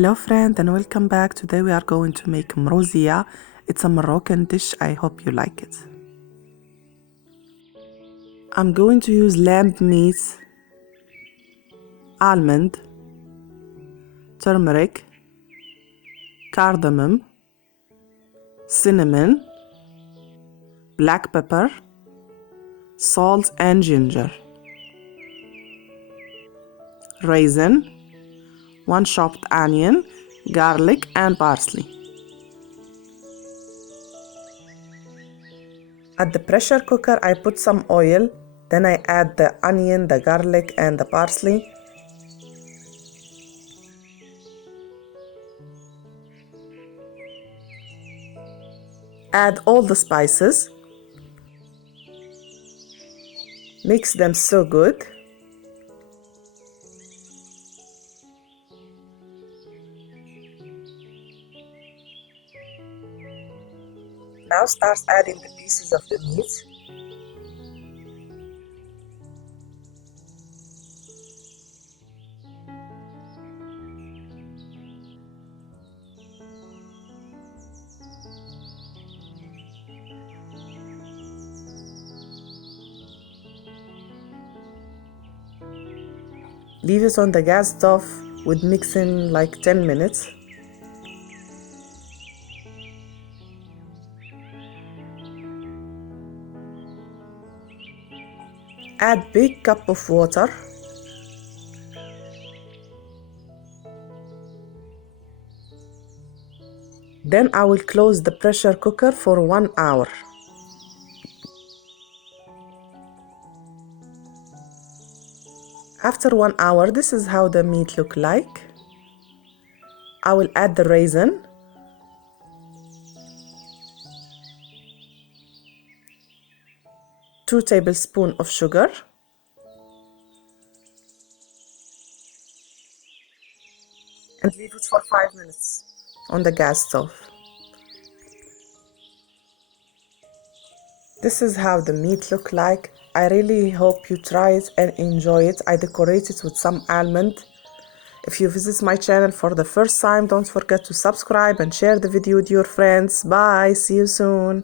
Hello friend and welcome back. Today we are going to make mrouzia. It's a Moroccan dish. I hope you like it. I'm going to use lamb meat, almond, turmeric, cardamom, cinnamon, black pepper, salt and ginger, raisin, 1 chopped onion, garlic and parsley. At the pressure cooker I put some oil, then I add the onion, the garlic and the parsley. Add all the spices. Mix them so good. Now start adding the pieces of the meat. Leave it on the gas stove with mixing like 10 minutes. Add big cup of water. Then I will close the pressure cooker for 1 hour. After 1 hour, this is how the meat look like. I will add the raisin. Two tablespoons of sugar. And leave it for 5 minutes on the gas stove. This is how the meat look like. I really hope you try it and enjoy it. I decorate it with some almond. If you visit my channel for the first time, don't forget to subscribe and share the video with your friends. Bye, see you soon.